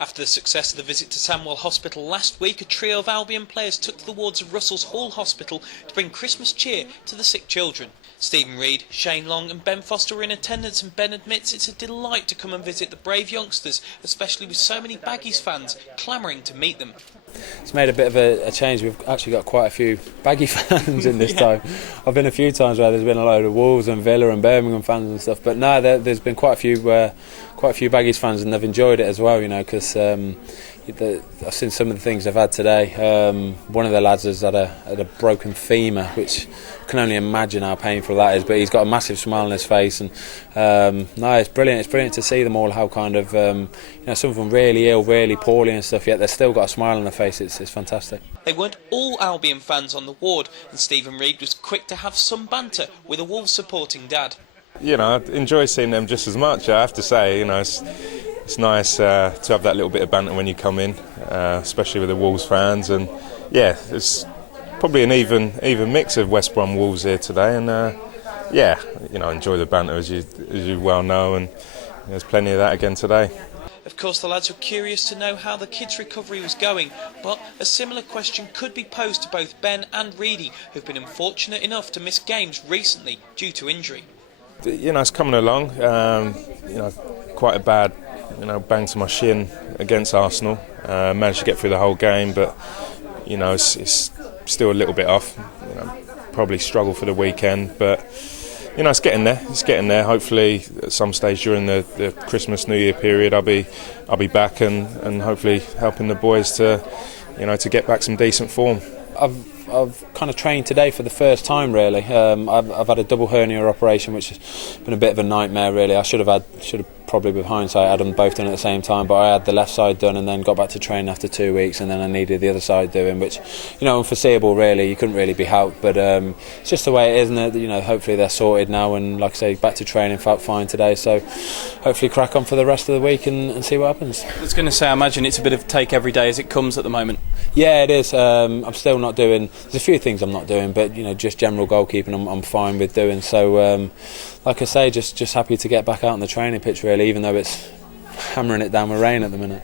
After the success of the visit to Sandwell Hospital last week, a trio of Albion players took to the wards of Russell's Hall Hospital to bring Christmas cheer to the sick children. Steven Reid, Shane Long and Ben Foster were in attendance, and Ben admits it's a delight to come and visit the brave youngsters, especially with so many Baggies fans clamouring to meet them. It's made a bit of a change. We've actually got quite a few Baggy fans in this time. I've been a few times where there's been a load of Wolves and Villa and Birmingham fans and stuff, but no, there's been quite a few Baggies fans, and they've enjoyed it as well. You know, because I've seen some of the things they've had today. One of the lads has had a broken femur, which I can only imagine how painful that is. But he's got a massive smile on his face, and no, it's brilliant. It's brilliant to see them all. How kind of some of them really ill, really poorly and stuff. Yet they've still got a smile on their face. It's fantastic. They weren't all Albion fans on the ward, and Steven Reid was quick to have some banter with a Wolves supporting dad. You know, I enjoy seeing them just as much. I have to say, you know, it's nice to have that little bit of banter when you come in, especially with the Wolves fans. And yeah, it's probably an even mix of West Brom Wolves here today. And yeah, you know, I enjoy the banter as you well know, and there's plenty of that again today. Of course, the lads were curious to know how the kids' recovery was going, but a similar question could be posed to both Ben and Reedy, who've been unfortunate enough to miss games recently due to injury. You know, it's coming along. You know, quite a bad, bang to my shin against Arsenal. Managed to get through the whole game, but you know, it's still a little bit off. You know, probably struggle for the weekend, but you know, it's getting there. It's getting there. Hopefully, at some stage during the Christmas New Year period, I'll be back and hopefully helping the boys to get back some decent form. I've kind of trained today for the first time, really. I've had a double hernia operation, which has been a bit of a nightmare, really. I should have probably, with hindsight, had them both done at the same time, but I had the left side done and then got back to training after 2 weeks, and then I needed the other side doing, which, you know, unforeseeable, really. You couldn't really be helped, but it's just the way it is, isn't it? You know, hopefully they're sorted now, and like I say, back to training, felt fine today, so hopefully crack on for the rest of the week and see what happens. I was going to say, I imagine it's a bit of take every day as it comes at the moment. Yeah, it is. I'm still not doing. There's a few things I'm not doing, but you know, just general goalkeeping, I'm fine with doing. So, like I say, just happy to get back out on the training pitch, really, even though it's hammering it down with rain at the minute.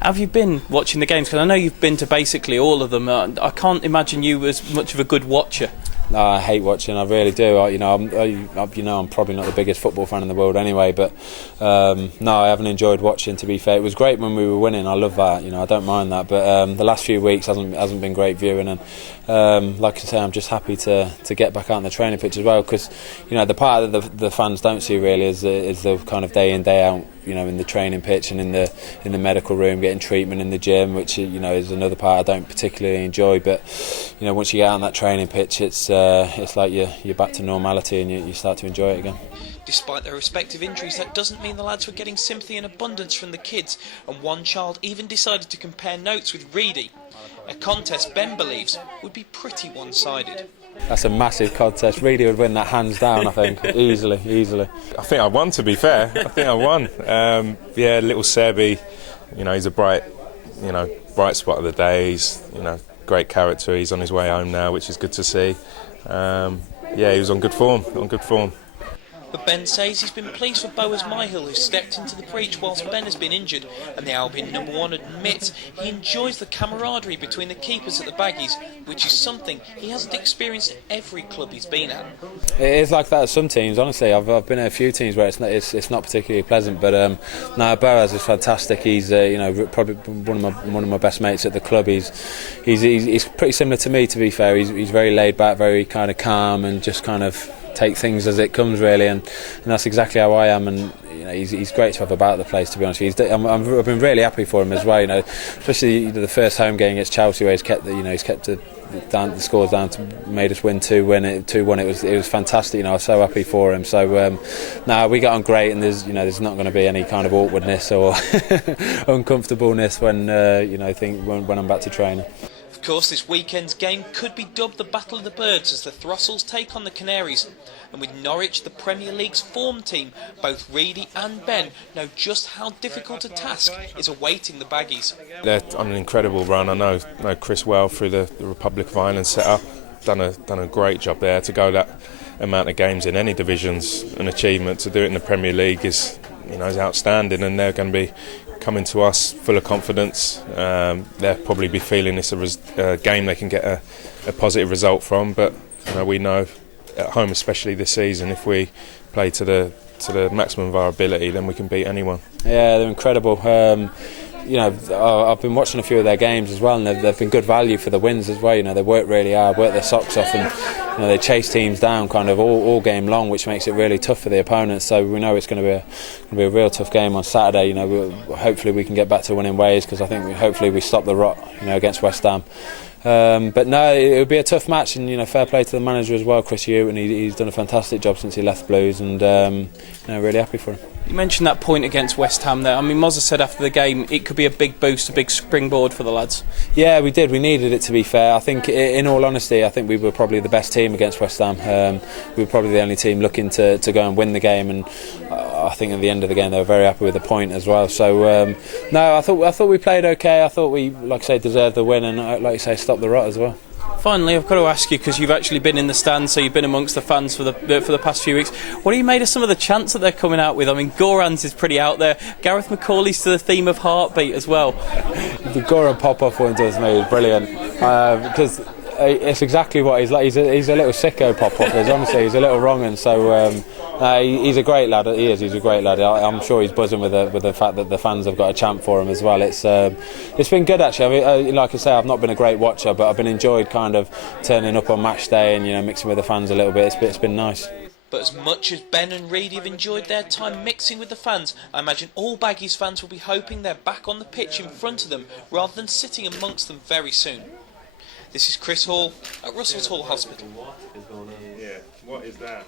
Have you been watching the games? Because I know you've been to basically all of them. I can't imagine you as much of a good watcher. No, I hate watching. I really do. I'm probably not the biggest football fan in the world anyway. But no, I haven't enjoyed watching. To be fair, it was great when we were winning. I love that. You know, I don't mind that. But the last few weeks hasn't been great viewing. And like I say, I'm just happy to get back out on the training pitch as well. Because you know, the part that the fans don't see really is the kind of day in day out. You know, in the training pitch and in the medical room, getting treatment in the gym, which you know is another part I don't particularly enjoy. But you know, once you get out on that training pitch, it's like you're back to normality and you start to enjoy it again. Despite their respective injuries, that doesn't mean the lads were getting sympathy in abundance from the kids, and one child even decided to compare notes with Reedy, a contest Ben believes would be pretty one-sided. That's a massive contest. Reedy would win that hands down, I think, easily. I think I won, to be fair. I think I won. Yeah, little Sebi, you know, he's a bright spot of the day. He's, you know, great character. He's on his way home now, which is good to see. Yeah, he was on good form. But Ben says he's been pleased for Boaz Myhill, who stepped into the breach whilst Ben has been injured, and the Albion number one admits he enjoys the camaraderie between the keepers at the Baggies, which is something he hasn't experienced at every club he's been at. It is like that at some teams, honestly. I've been at a few teams where it's not particularly pleasant, but no, Boaz is fantastic. He's probably one of my best mates at the club. He's pretty similar to me, to be fair. He's very laid back, very kind of calm, and just kind of take things as it comes, really, and that's exactly how I am. And you know, he's great to have about the place, to be honest. I've been really happy for him as well. You know, especially the first home game against Chelsea, where he's kept the scores down, made us win 2-1. It was fantastic. You know, I was so happy for him. So we got on great, and there's not going to be any kind of awkwardness or uncomfortableness when I'm back to training. Of course, this weekend's game could be dubbed the Battle of the Birds as the Throstles take on the Canaries. And with Norwich, the Premier League's form team, both Reedy and Ben know just how difficult a task is awaiting the Baggies. They're on an incredible run. I know Chris well through the Republic of Ireland set-up. Done a great job there. To go that amount of games in any division's an achievement. To do it in the Premier League is outstanding, and they're going to be coming to us full of confidence. They'll probably be feeling it's a game they can get a positive result from, but we know at home, especially this season, if we play to the maximum of our ability, then we can beat anyone. Yeah, they're incredible. I've been watching a few of their games as well, and they've been good value for the wins as well. They work really hard, work their socks off, and they chase teams down kind of all game long, which makes it really tough for the opponents. So we know it's going to be a real tough game on Saturday. Hopefully we can get back to winning ways, because I think hopefully we stop the rot against West Ham. But no, it'll be a tough match, and fair play to the manager as well, Chris Hugh, and he's done a fantastic job since he left Blues, and really happy for him. You mentioned that point against West Ham there. I mean, Mozza said after the game it could be a big boost, a big springboard for the lads. Yeah, we did. We needed it, to be fair. I think, in all honesty, I think we were probably the best team against West Ham. We were probably the only team looking to go and win the game, and I think at the end of the game they were very happy with the point as well. So no, I thought we played okay. I thought we, like I say, deserved the win, and like I say, stopped the rot as well. Finally, I've got to ask you, because you've actually been in the stands, so you've been amongst the fans for the past few weeks. What do you made of some of the chants that they're coming out with? I mean, Goran's is pretty out there. Gareth McCauley's to the theme of Heartbeat as well. The Goran pop-off one does me is brilliant, because it's exactly what he's like. He's a little sicko pop-off. Honestly, he's a little wrong, and so he's a great lad. He's a great lad. I'm sure he's buzzing with the fact that the fans have got a chant for him as well. It's been good, actually. I mean, like I say, I've not been a great watcher, but I've been enjoyed kind of turning up on match day and mixing with the fans a little bit. It's been nice. But as much as Ben and Reid have enjoyed their time mixing with the fans, I imagine all Baggies fans will be hoping they're back on the pitch in front of them rather than sitting amongst them very soon. This is Chris Hall at Russell's Hall Hospital. Yeah, what is that?